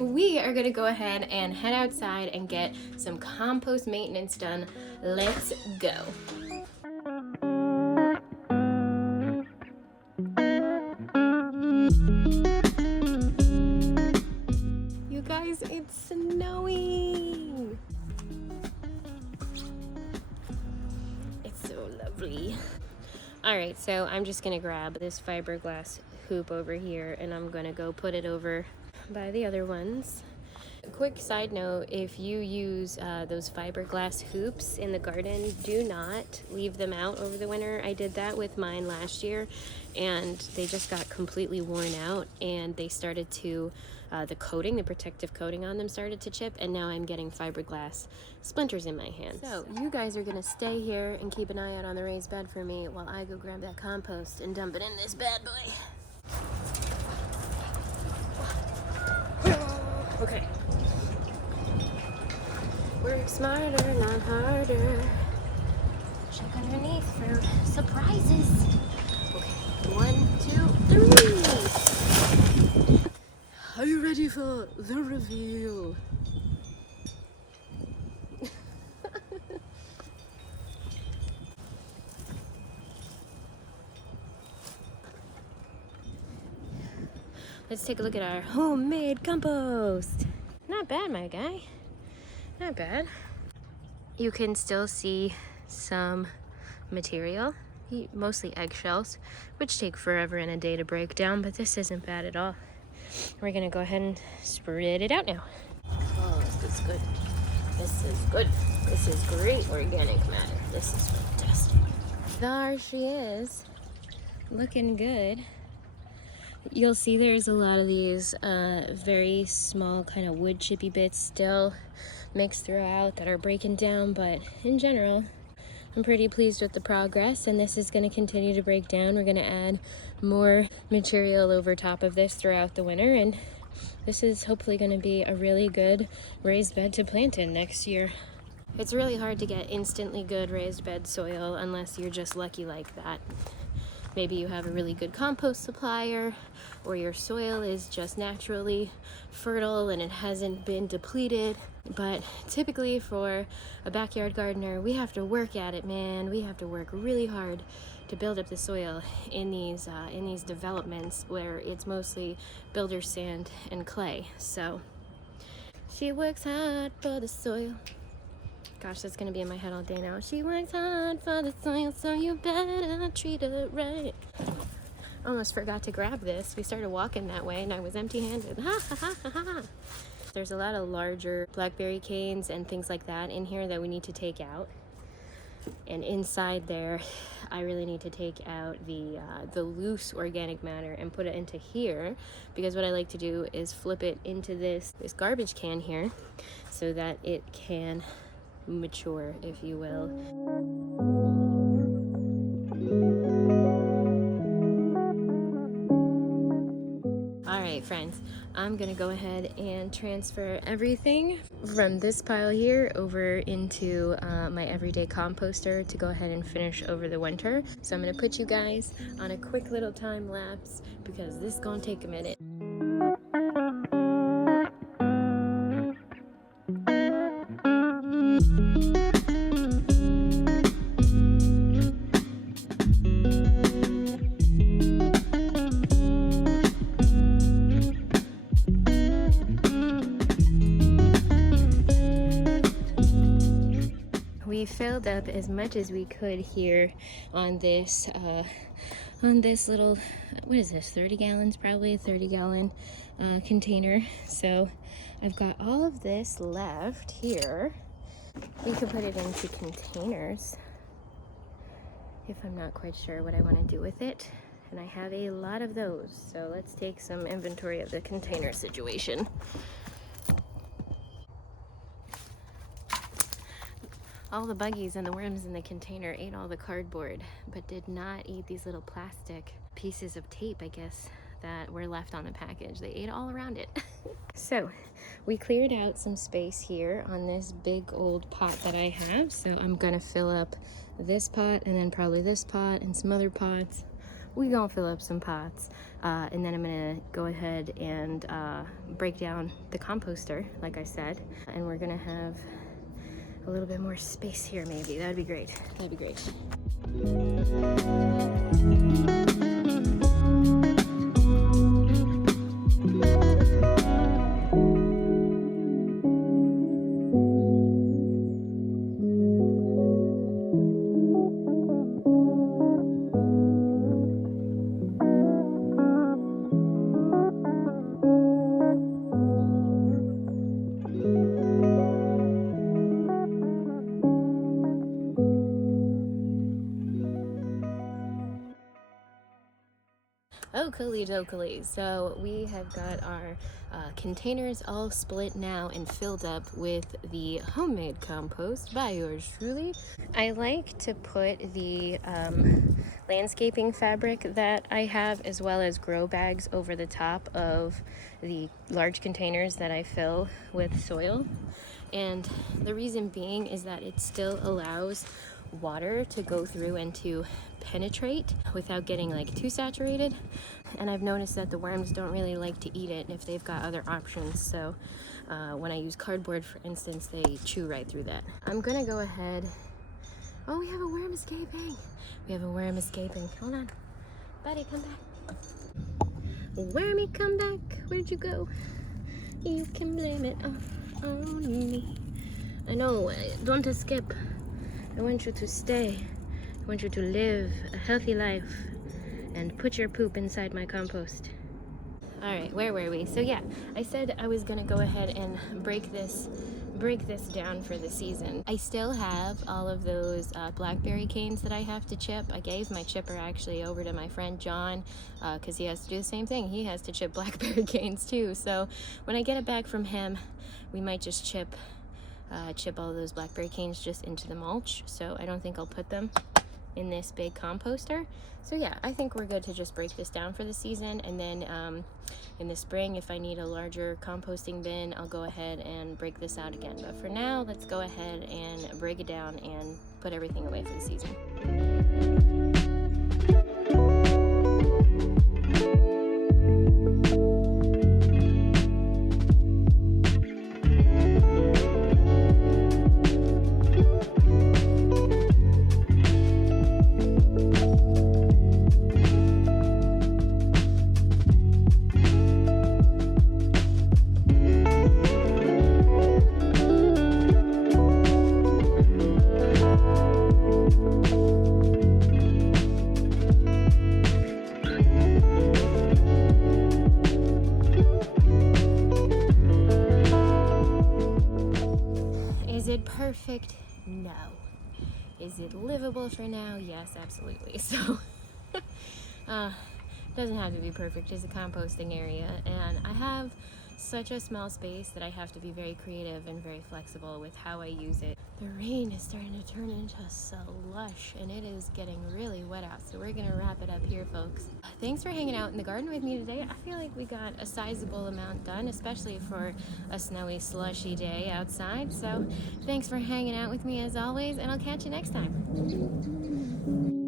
we are gonna go ahead and head outside and get some compost maintenance done. Let's go. You guys, it's snowing. It's so lovely. All right, so I'm just gonna grab this fiberglass hoop over here and I'm gonna go put it over by the other ones. Quick side note, if you use those fiberglass hoops in the garden, do not leave them out over the winter. I did that with mine last year and they just got completely worn out and they started to, the coating, the protective coating on them started to chip, and now I'm getting fiberglass splinters in my hands. So you guys are gonna stay here and keep an eye out on the raised bed for me while I go grab that compost and dump it in this bad boy. Okay. Work smarter, not harder. Check underneath for surprises. Okay, 1, 2, 3. Are you ready for the reveal? Let's take a look at our homemade compost. Not bad, my guy. Not bad. You can still see some material, mostly eggshells, which take forever and a day to break down, but this isn't bad at all. We're gonna go ahead and spread it out now. Oh, this is good. This is good. This is great organic matter. This is fantastic. There she is, looking good. You'll see there's a lot of these very small kind of wood chippy bits still mixed throughout that are breaking down, but in general I'm pretty pleased with the progress, and this is going to continue to break down. We're going to add more material over top of this throughout the winter, and this is hopefully going to be a really good raised bed to plant in next year. It's really hard to get instantly good raised bed soil unless you're just lucky like that. Maybe you have a really good compost supplier, or your soil is just naturally fertile and it hasn't been depleted. But typically for a backyard gardener, we have to work at it, man. We have to work really hard to build up the soil in these developments where it's mostly builder's sand and clay. So she works hard for the soil. Gosh, that's gonna be in my head all day now. She works hard for the soil, so you better treat her right. Almost forgot to grab this. We started walking that way and I was empty-handed. Ha ha ha ha ha. There's a lot of larger blackberry canes and things like that in here that we need to take out. And inside there, I really need to take out the loose organic matter and put it into here, because what I like to do is flip it into this garbage can here so that it can mature, if you will. All right, friends, I'm gonna go ahead and transfer everything from this pile here over into my everyday composter to go ahead and finish over the winter. So I'm gonna put you guys on a quick little time lapse because this is gonna take a minute. We filled up as much as we could here on this little, what is this, 30 gallons, probably a 30-gallon container. So I've got all of this left here. We could put it into containers if I'm not quite sure what I want to do with it. And I have a lot of those. So let's take some inventory of the container situation. All the buggies and the worms in the container ate all the cardboard, but did not eat these little plastic pieces of tape, I guess, that were left on the package. They ate all around it. So we cleared out some space here on this big old pot that I have. So I'm gonna fill up this pot and then probably this pot and some other pots we're gonna fill up some pots, and then I'm gonna go ahead and break down the composter, like I said, and we're gonna have a little bit more space here maybe. That'd be great. That'd be great. Oakley dokley. So we have got our containers all split now and filled up with the homemade compost by yours truly. I like to put the landscaping fabric that I have, as well as grow bags, over the top of the large containers that I fill with soil. And the reason being is that it still allows water to go through and to penetrate without getting like too saturated. And I've noticed that the worms don't really like to eat it if they've got other options. So when I use cardboard, for instance, they chew right through that. I'm gonna go ahead. Oh, we have a worm escaping. We have a worm escaping. Hold on. Buddy, come back. Wormy, come back. Where'd you go? You can blame it on me. I know, don't escape. I want you to stay. I want you to live a healthy life and put your poop inside my compost. All right, where were we? So yeah, I said I was gonna go ahead and break this down for the season. I still have all of those blackberry canes that I have to chip. I gave my chipper actually over to my friend John because he has to do the same thing. He has to chip blackberry canes too. So when I get it back from him, we might just chip all those blackberry canes just into the mulch. So I don't think I'll put them in this big composter. So yeah, I think we're good to just break this down for the season, and then in the spring, if I need a larger composting bin, I'll go ahead and break this out again. But for now, let's go ahead and break it down and put everything away for the season. Perfect? No. Is it livable for now? Yes, absolutely. So doesn't have to be perfect. It's a composting area, and I have such a small space that I have to be very creative and very flexible with how I use it. The rain is starting to turn into slush, and it is getting really wet out, so we're gonna wrap it up here, folks. Thanks for hanging out in the garden with me today. I feel like we got a sizable amount done, especially for a snowy, slushy day outside. So thanks for hanging out with me as always, and I'll catch you next time.